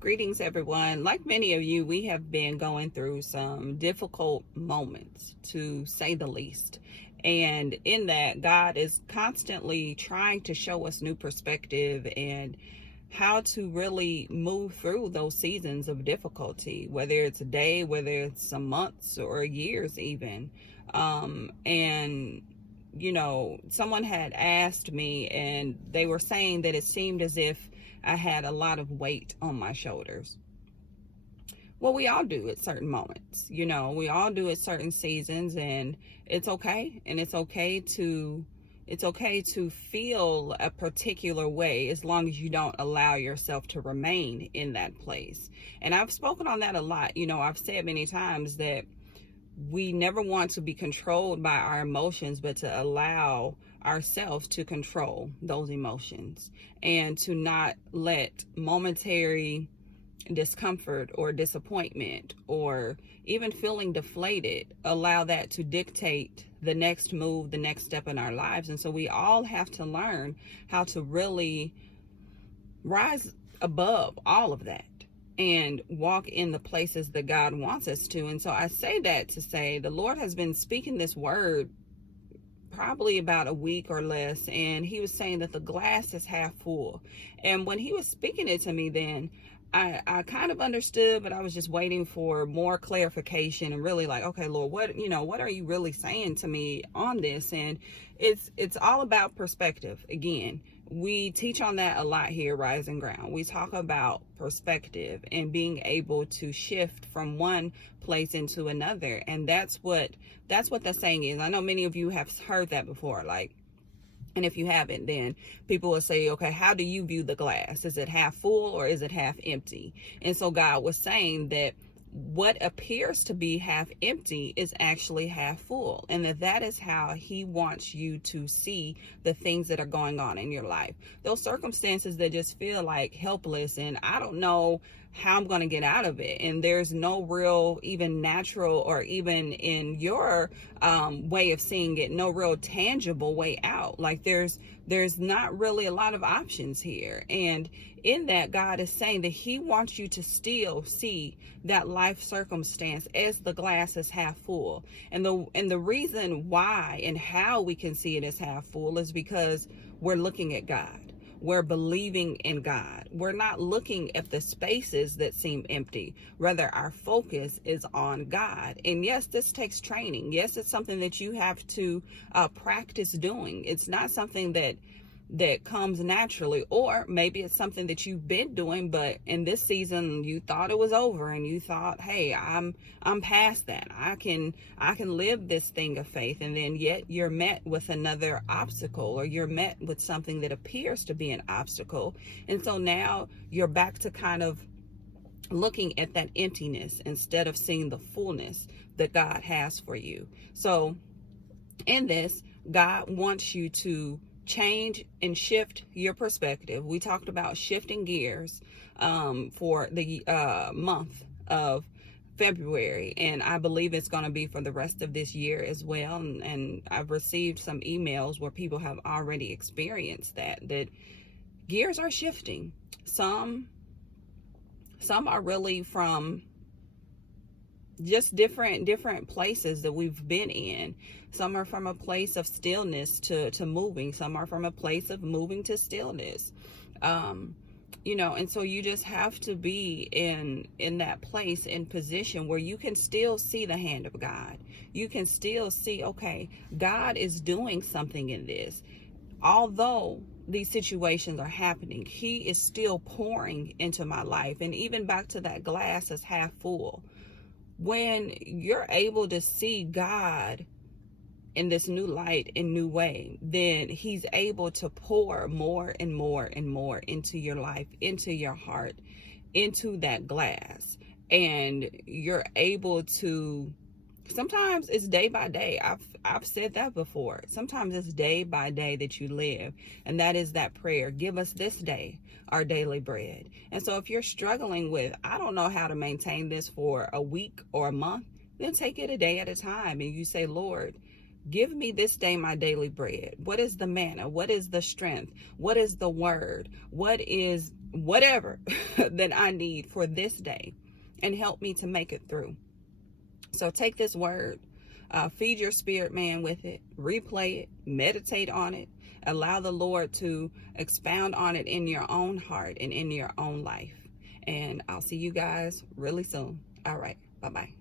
Greetings, everyone. Like many of you, we have been going through some difficult moments, to say the least. And in that, God is constantly trying to show us new perspective and how to really move through those seasons of difficulty, whether it's a day, whether it's some months or years even. And someone had asked me, and they were saying that it seemed as if I had a lot of weight on my shoulders. Well, we all do at certain moments. We all do at certain seasons, and it's okay. And it's okay to feel a particular way, as long as you don't allow yourself to remain in that place. And I've spoken on that a lot. I've said many times that we never want to be controlled by our emotions, but to allow ourselves to control those emotions, and to not let momentary discomfort or disappointment or even feeling deflated allow that to dictate the next move, the next step in our lives. And so we all have to learn how to really rise above all of that and walk in the places that God wants us to. And so I say that to say the Lord has been speaking this word probably about a week or less, and he was saying that the glass is half full. And when he was speaking it to me, then I kind of understood, but I was just waiting for more clarification and really like, okay, Lord, what are you really saying to me on this? And it's all about perspective. Again, we teach on that a lot here at Rising Ground. We talk about perspective and being able to shift from one place into another. And that's what the saying is. I know many of you have heard that before, and if you haven't, then people will say, okay, how do you view the glass? Is it half full or is it half empty? And so God was saying that what appears to be half empty is actually half full, and that is how he wants you to see the things that are going on in your life. Those circumstances that just feel like helpless, and I don't know how I'm going to get out of it, and there's no real, even natural, or even in your way of seeing it, no real tangible way out. Like there's not really a lot of options here. And in that, God is saying that he wants you to still see that life circumstance as the glass is half full. And the reason why and how we can see it as half full is because we're looking at God. We're believing in God. We're not looking at the spaces that seem empty. Rather, our focus is on God. And yes, this takes training. Yes, it's something that you have to practice doing. It's not something that comes naturally, or maybe it's something that you've been doing, but in this season you thought it was over, and you thought, hey, I'm past that. I can live this thing of faith, and then yet you're met with another obstacle, or you're met with something that appears to be an obstacle. And so now you're back to kind of looking at that emptiness instead of seeing the fullness that God has for you. So in this, God wants you to change and shift your perspective. We talked about shifting gears for the month of February, and I believe it's going to be for the rest of this year as well. And I've received some emails where people have already experienced that gears are shifting. Some are really from just different places that we've been in. Some are from a place of stillness to moving. Some are from a place of moving to stillness. And so you just have to be in that place, in position where you can still see the hand of God. You can still see, okay, God is doing something in this. Although these situations are happening, he is still pouring into my life. And even back to that glass is half full. When you're able to see God in this new light and new way, then he's able to pour more and more and more into your life, into your heart, into that glass. And you're able to, sometimes it's day by day. I've said that before. Sometimes it's day by day that you live. And that is that prayer. Give us this day our daily bread. And so if you're struggling with, I don't know how to maintain this for a week or a month, then take it a day at a time. And you say, Lord, give me this day my daily bread. What is the manna? What is the strength? What is the word? What is whatever that I need for this day, and help me to make it through. So take this word, feed your spirit man with it, replay it, meditate on it, allow the Lord to expound on it in your own heart and in your own life. And I'll see you guys really soon. All right. Bye-bye.